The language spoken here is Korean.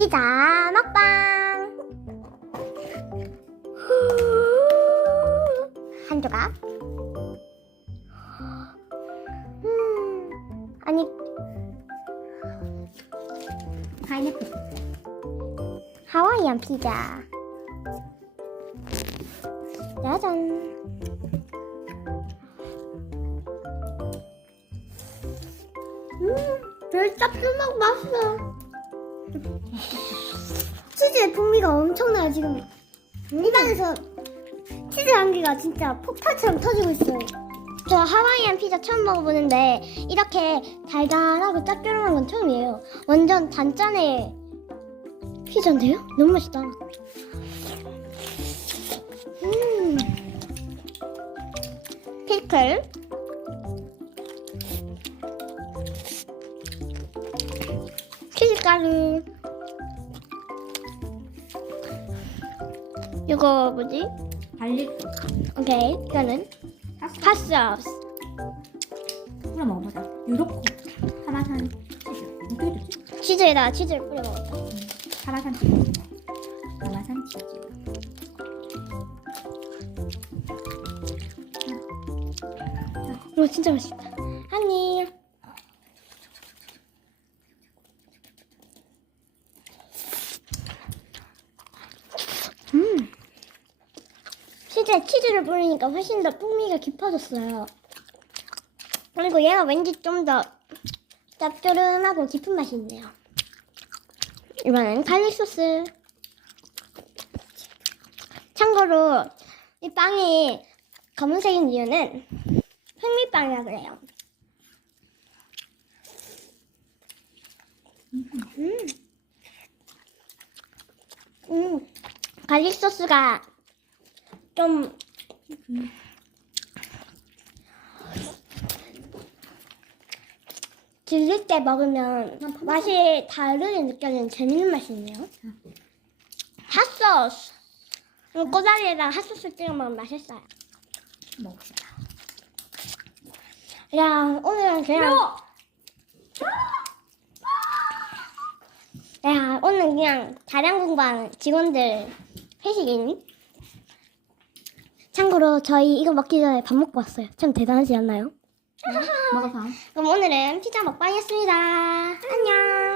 피자 먹방. 한 조각. 음, 아니. 파인애플. 하와이안 피자. 짜잔. 음 되게 짭조름하고 맛있어 치즈의 풍미가 엄청나요 지금. 입안에서 치즈 향기가 진짜 폭탄처럼 터지고 있어요. 저 하와이안 피자 처음 먹어보는데 이렇게 달달하고 짭조름한 건 처음이에요. 완전 단짠의 피자인데요? 너무 맛있다. 음. 피클 치즈가루 이거 뭐지? 갈릭. 오케이 이거는 핫소스 뿌려 먹어보자. 유로코. 파마산 치즈. 어떻게 되지? 치즈에다가 치즈를 뿌려 먹었다 파마산 치즈. 파마산 치즈. 이거 진짜 맛있다 한입 음 치즈에 치즈를 뿌리니까 훨씬 더 풍미가 깊어졌어요 그리고 얘가 왠지 좀 더 짭조름하고 깊은 맛이 있네요 이번엔 갈릭 소스 참고로 이 빵이 검은색인 이유는 흑미빵이라 그래요. 음. 음. 갈릭 소스가 좀 질릴 때 먹으면 맛이 다르게 느껴지는 재밌는 맛이 있네요. 핫소스. 음, 꼬다리에다가 핫소스 찍어 먹으면 맛있어요. 먹읍시다. 야, 오늘은 그냥. 야, 오늘 그냥 다량 공부하는 직원들 회식이니? 참고로 저희 이거 먹기 전에 밥 먹고 왔어요. 참 대단하지 않나요? 먹어서. 그럼 오늘은 피자 먹방이었습니다. 안녕.